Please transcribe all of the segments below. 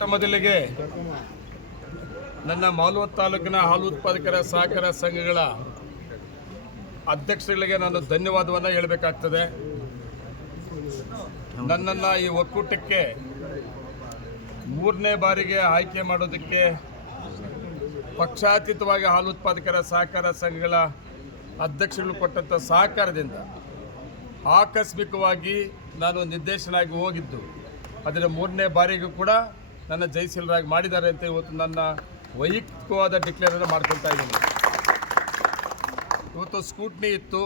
ಮೊದಲಿಗೆ ನನ್ನ ಮಾಲೂರು ತಾಲೂಕಿನ ಹಾಲು ಉತ್ಪಾದಕರ ಸಹಕಾರ ಸಂಘಗಳ ಅಧ್ಯಕ್ಷರಿಗೆ ನಾನು ಧನ್ಯವಾದವನ್ನು ಹೇಳಬೇಕಾಗ್ತದೆ. ನನ್ನನ್ನು ಈ ಒಕ್ಕೂಟಕ್ಕೆ 3ನೇ ಬಾರಿಗೆ ಆಯ್ಕೆ ಮಾಡೋದಕ್ಕೆ ಪಕ್ಷಾತೀತವಾಗಿ ಹಾಲು ಉತ್ಪಾದಕರ ಸಹಕಾರ ಸಂಘಗಳ ಅಧ್ಯಕ್ಷಗಳು ಕೊಟ್ಟಂಥ ಸಹಕಾರದಿಂದ ಆಕಸ್ಮಿಕವಾಗಿ ನಾನು ನಿರ್ದೇಶನಾಗಿ ಹೋಗಿದ್ದು. ಅದರ 3ನೇ ಬಾರಿಗೂ ಕೂಡ ನನ್ನ ಜಯಶೀಲರಾಗಿ ಮಾಡಿದ್ದಾರೆ ಅಂತ ಇವತ್ತು ನನ್ನ ವೈಯಕ್ತಿಕವಾದ ಡಿಕ್ಲೇರನ್ನು ಮಾಡ್ಕೊಳ್ತಾ ಇದ್ದೀನಿ. ಇವತ್ತು ಸ್ಕೂಟ್ನಿ ಇತ್ತು.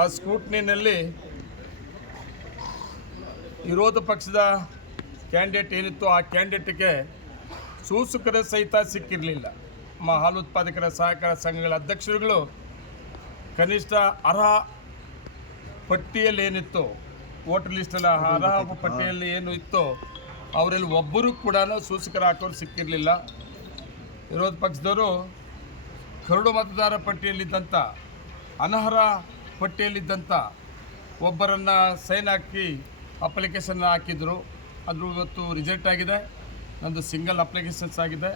ಆ ಸ್ಕೂಟ್ನಿನಲ್ಲಿ ವಿರೋಧ ಪಕ್ಷದ ಕ್ಯಾಂಡಿಡೇಟ್ ಏನಿತ್ತು ಆ ಕ್ಯಾಂಡಿಡೇಟ್ಗೆ ಸೂಚಕರ ಸಹಿತ ಸಿಕ್ಕಿರಲಿಲ್ಲ. ನಮ್ಮ ಹಾಲು ಉತ್ಪಾದಕರ ಸಹಕಾರ ಸಂಘಗಳ ಅಧ್ಯಕ್ಷರುಗಳು ಕನಿಷ್ಠ ಅರ್ಹ ಪಟ್ಟಿಯಲ್ಲಿ ಏನಿತ್ತು, ವೋಟರ್ ಲಿಸ್ಟಲ್ಲಿ ಅರ್ಹ ಪಟ್ಟಿಯಲ್ಲಿ ಏನು ಇತ್ತೋ ಅವರಲ್ಲಿ ಒಬ್ಬರು ಕೂಡ ಸೂಚಕರ ಹಾಕೋರು ಸಿಕ್ಕಿರಲಿಲ್ಲ. ವಿರೋಧ ಪಕ್ಷದವರು ಕರಡು ಮತದಾರ ಪಟ್ಟಿಯಲ್ಲಿದ್ದಂಥ ಅನರ್ಹ ಪಟ್ಟಿಯಲ್ಲಿದ್ದಂಥ ಒಬ್ಬರನ್ನು ಸೈನ್ ಹಾಕಿ ಅಪ್ಲಿಕೇಶನ್ ಹಾಕಿದರು. ಅದು ಇವತ್ತು ರಿಜೆಕ್ಟ್ ಆಗಿದೆ. ನಂದು ಸಿಂಗಲ್ ಅಪ್ಲಿಕೇಶನ್ಸ್ ಆಗಿದೆ.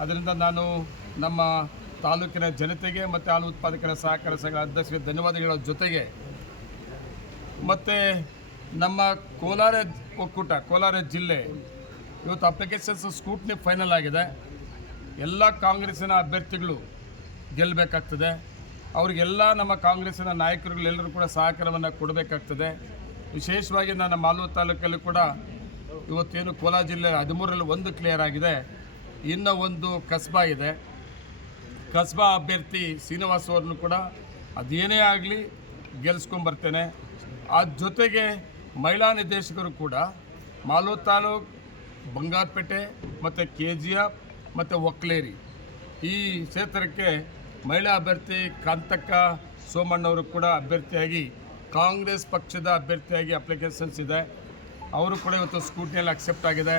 ಅದರಿಂದ ನಾನು ನಮ್ಮ ತಾಲೂಕಿನ ಜನತೆಗೆ ಮತ್ತು ಹಾಲು ಉತ್ಪಾದಕರ ಸಹಕಾರ ಸಂಘ ಅಧ್ಯಕ್ಷರಿಗೆ ಧನ್ಯವಾದ ಹೇಳೋ ಜೊತೆಗೆ ಮತ್ತು ನಮ್ಮ ಕೋಲಾರ ಒಕ್ಕೂಟ ಕೋಲಾರ ಜಿಲ್ಲೆ ಇವತ್ತು ಅಪ್ಲಿಕೇಶನ್ಸ್ ಸ್ಕೂಟ್ನಿ ಫೈನಲ್ ಆಗಿದೆ. ಎಲ್ಲ ಕಾಂಗ್ರೆಸ್ಸಿನ ಅಭ್ಯರ್ಥಿಗಳು ಗೆಲ್ಲಬೇಕಾಗ್ತದೆ. ಅವರಿಗೆಲ್ಲ ನಮ್ಮ ಕಾಂಗ್ರೆಸ್ಸಿನ ನಾಯಕರುಗಳೆಲ್ಲರೂ ಕೂಡ ಸಹಕಾರವನ್ನು ಕೊಡಬೇಕಾಗ್ತದೆ. ವಿಶೇಷವಾಗಿ ನನ್ನ ಮಾಲೂರು ತಾಲೂಕಲ್ಲಿ ಕೂಡ ಇವತ್ತೇನು ಕೋಲಾರ ಜಿಲ್ಲೆ 13ರಲ್ಲಿ 1 ಕ್ಲಿಯರ್ ಆಗಿದೆ. ಇನ್ನೂ 1 ಕಸ್ಬಾ ಇದೆ. ಕಸ್ಬಾ ಅಭ್ಯರ್ಥಿ ಶ್ರೀನಿವಾಸ್ ಅವ್ರನ್ನು ಕೂಡ ಅದೇನೇ ಆಗಲಿ ಗೆಲ್ಲಿಸ್ಕೊಂಬರ್ತೇನೆ. ಅದ್ರ ಜೊತೆಗೆ ಮಹಿಳಾ ನಿರ್ದೇಶಕರು ಕೂಡ ಮಾಲೂರು ತಾಲೂಕು, ಬಂಗಾರಪೇಟೆ ಮತ್ತು KGF ಮತ್ತು ಒಕ್ಲೇರಿ ಈ ಕ್ಷೇತ್ರಕ್ಕೆ ಮಹಿಳಾ ಅಭ್ಯರ್ಥಿ ಕಾಂತಕ್ಕ ಸೋಮಣ್ಣವರು ಕೂಡ ಅಭ್ಯರ್ಥಿಯಾಗಿ ಕಾಂಗ್ರೆಸ್ ಪಕ್ಷದ ಅಭ್ಯರ್ಥಿಯಾಗಿ ಅಪ್ಲಿಕೇಶನ್ಸ್ ಇದೆ. ಅವರು ಕೂಡ ಇವತ್ತು ಸ್ಕೂಟ್ನಿಯಲ್ಲಿ ಅಕ್ಸೆಪ್ಟ್ ಆಗಿದೆ.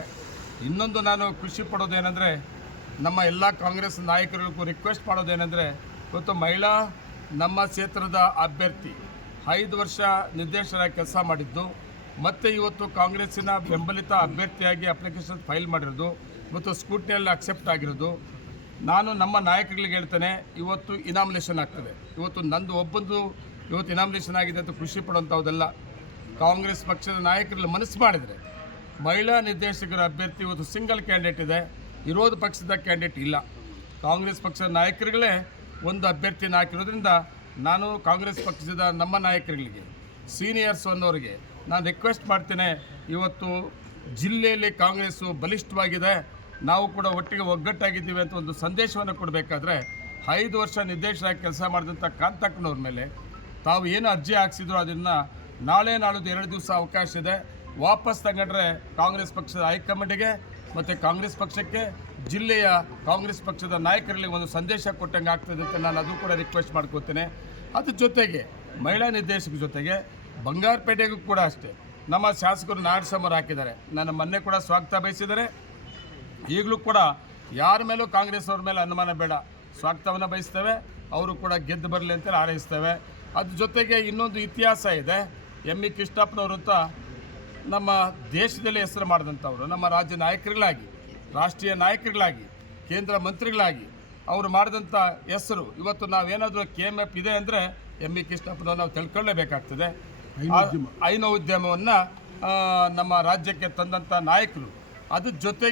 ಇನ್ನೊಂದು ನಾನು ಖುಷಿ ಪಡೋದೇನೆಂದರೆ ನಮ್ಮ ಎಲ್ಲ ಕಾಂಗ್ರೆಸ್ ನಾಯಕರಿಗೂ ರಿಕ್ವೆಸ್ಟ್ ಮಾಡೋದೇನೆಂದರೆ ಇವತ್ತು ಮಹಿಳಾ ನಮ್ಮ ಕ್ಷೇತ್ರದ ಅಭ್ಯರ್ಥಿ 5 ವರ್ಷ ನಿರ್ದೇಶಕರಾಗಿ ಕೆಲಸ ಮಾಡಿದ್ದು ಮತ್ತು ಇವತ್ತು ಕಾಂಗ್ರೆಸ್ಸಿನ ಬೆಂಬಲಿತ ಅಭ್ಯರ್ಥಿಯಾಗಿ ಅಪ್ಲಿಕೇಶನ್ ಫೈಲ್ ಮಾಡಿರೋದು ಮತ್ತು ಸ್ಕೂಟ್ನಿಯಲ್ಲಿ ಅಕ್ಸೆಪ್ಟ್ ಆಗಿರೋದು. ನಾನು ನಮ್ಮ ನಾಯಕರಿಗೆ ಹೇಳ್ತೇನೆ, ಇವತ್ತು ಇನಾಮಿನೇಷನ್ ಆಗ್ತದೆ. ಇವತ್ತು ನಂದು ಒಬ್ಬಂದು ಇವತ್ತು ಇನಾಮಿನೇಷನ್ ಆಗಿದೆ ಅಂತ ಖುಷಿ ಪಡುವಂಥದ್ದೆಲ್ಲ. ಕಾಂಗ್ರೆಸ್ ಪಕ್ಷದ ನಾಯಕರಲ್ಲಿ ಮನಸ್ಸು ಮಾಡಿದರೆ ಮಹಿಳಾ ನಿರ್ದೇಶಕರ ಅಭ್ಯರ್ಥಿ ಇವತ್ತು ಸಿಂಗಲ್ ಕ್ಯಾಂಡಿಡೇಟ್ ಇದೆ. ವಿರೋಧ ಪಕ್ಷದ ಕ್ಯಾಂಡಿಡೇಟ್ ಇಲ್ಲ. ಕಾಂಗ್ರೆಸ್ ಪಕ್ಷದ ನಾಯಕರುಗಳೇ ಒಂದು ಅಭ್ಯರ್ಥಿನ ಹಾಕಿರೋದ್ರಿಂದ ನಾನು ಕಾಂಗ್ರೆಸ್ ಪಕ್ಷದ ನಮ್ಮ ನಾಯಕರುಗಳಿಗೆ, ಸೀನಿಯರ್ಸ್ ಅನ್ನೋರಿಗೆ ನಾನು ರಿಕ್ವೆಸ್ಟ್ ಮಾಡ್ತೇನೆ, ಇವತ್ತು ಜಿಲ್ಲೆಯಲ್ಲಿ ಕಾಂಗ್ರೆಸ್ಸು ಬಲಿಷ್ಠವಾಗಿದೆ, ನಾವು ಕೂಡ ಒಟ್ಟಿಗೆ ಒಗ್ಗಟ್ಟಾಗಿದ್ದೀವಿ ಅಂತ ಒಂದು ಸಂದೇಶವನ್ನು ಕೊಡಬೇಕಾದ್ರೆ 5 ವರ್ಷ ನಿರ್ದೇಶಕರಾಗಿ ಕೆಲಸ ಮಾಡಿದಂಥ ಕಾಂತಕ್ಕನವ್ರ ಮೇಲೆ ತಾವು ಏನು ಅರ್ಜಿ ಹಾಕ್ಸಿದ್ರು ಅದನ್ನು ನಾಳೆ ನಾಳಿದ್ದು 2 ದಿವಸ ಅವಕಾಶ ಇದೆ. ವಾಪಸ್ ತಗೊಂಡ್ರೆ ಕಾಂಗ್ರೆಸ್ ಪಕ್ಷದ ಹೈಕಮಾಂಡಿಗೆ ಮತ್ತು ಕಾಂಗ್ರೆಸ್ ಪಕ್ಷಕ್ಕೆ, ಜಿಲ್ಲೆಯ ಕಾಂಗ್ರೆಸ್ ಪಕ್ಷದ ನಾಯಕರಲ್ಲಿ ಒಂದು ಸಂದೇಶ ಕೊಟ್ಟಂಗೆ ಆಗ್ತದೆ ಅಂತ ನಾನು ಅದು ಕೂಡ ರಿಕ್ವೆಸ್ಟ್ ಮಾಡ್ಕೋತೇನೆ. ಅದ್ರ ಜೊತೆಗೆ ಮಹಿಳಾ ನಿರ್ದೇಶಕರ ಜೊತೆಗೆ ಬಂಗಾರಪೇಟೆಗೂ ಕೂಡ ಅಷ್ಟೇ ನಮ್ಮ ಶಾಸಕರು ನಾರಾಯಣಸ್ವಾಮಿ ಹಾಕಿದ್ದಾರೆ. ನನ್ನ ಮೊನ್ನೆ ಕೂಡ ಸ್ವಾಗತ ಬಯಸಿದ್ದಾರೆ. ಈಗಲೂ ಕೂಡ ಯಾರ ಮೇಲೂ ಕಾಂಗ್ರೆಸ್ ಅವ್ರ ಮೇಲೆ ಅನುಮಾನ ಬೇಡ, ಸ್ವಾಗತವನ್ನು ಬಯಸ್ತೇವೆ. ಅವರು ಕೂಡ ಗೆದ್ದು ಬರಲಿ ಅಂತ ಹಾರೈಸ್ತೇವೆ. ಅದ್ರ ಜೊತೆಗೆ ಇನ್ನೊಂದು ಇತಿಹಾಸ ಇದೆ. ಎಂ.ಇ. ಕೃಷ್ಣಪ್ಪನವರು ಅಂತ ನಮ್ಮ ದೇಶದಲ್ಲಿ ಹೆಸರು ಮಾಡಿದಂಥವ್ರು, ನಮ್ಮ ರಾಜ್ಯ ನಾಯಕರುಗಳಾಗಿ, ರಾಷ್ಟ್ರೀಯ ನಾಯಕರುಗಳಾಗಿ, ಕೇಂದ್ರ ಮಂತ್ರಿಗಳಾಗಿ ಅವರು ಮಾಡಿದಂಥ ಹೆಸರು ಇವತ್ತು ನಾವೇನಾದರೂ KMF ಇದೆ ಅಂದರೆ ಎಂ.ಇ. ಕೃಷ್ಣಪ್ಪನವ್ರು ನಾವು ತಿಳ್ಕೊಳ್ಳೇಬೇಕಾಗ್ತದೆ. ಹೈನು ಉದ್ಯಮವನ್ನು ನಮ್ಮ ರಾಜ್ಯಕ್ಕೆ ತಂದಂಥ ನಾಯಕರು. ಅದ್ರ ಜೊತೆಗೆ